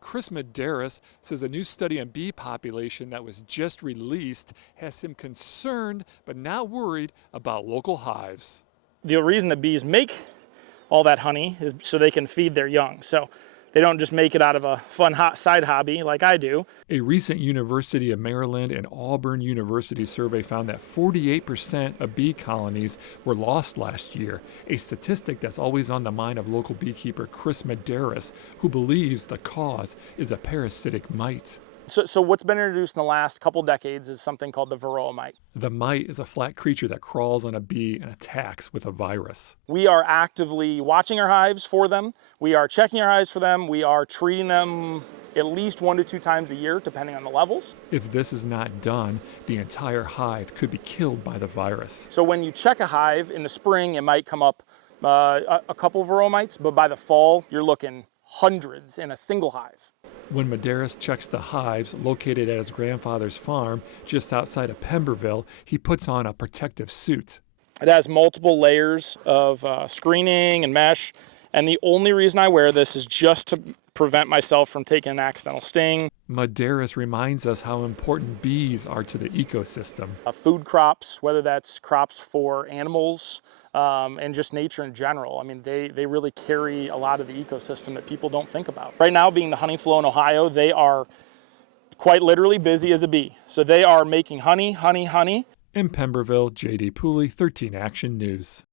Chris Medeiros says a new study on bee population that was just released has him concerned but not worried about local hives. The reason the bees make all that honey is so they can feed their young. So they don't just make it out of a fun hot side hobby like I do. A recent University of Maryland and Auburn University survey found that 48% of bee colonies were lost last year, a statistic that's always on the mind of local beekeeper Chris Medeiros, who believes the cause is a parasitic mite. So what's been introduced in the last couple decades is something called the varroa mite. The mite is a flat creature that crawls on a bee and attacks with a virus. We are actively watching our hives for them. We are checking our hives for them. We are treating them at least 1 to 2 times a year, depending on the levels. If this is not done, the entire hive could be killed by the virus. So when you check a hive in the spring, it might come up a couple of varroa mites, but by the fall, you're looking hundreds in a single hive. When Medeiros checks the hives located at his grandfather's farm just outside of Pemberville, he puts on a protective suit. It has multiple layers of screening and mesh, and the only reason I wear this is just to prevent myself from taking an accidental sting. Medeiros reminds us how important bees are to the ecosystem. Food crops, whether that's crops for animals and just nature in general. I mean, they really carry a lot of the ecosystem that people don't think about. Right now, being the honey flow in Ohio, they are quite literally busy as a bee. So they are making honey, honey, honey. In Pemberville, J.D. Pooley, 13 Action News.